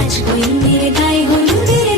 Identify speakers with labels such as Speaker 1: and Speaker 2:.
Speaker 1: আজ গোয়েন্দের গায়ে হলুদের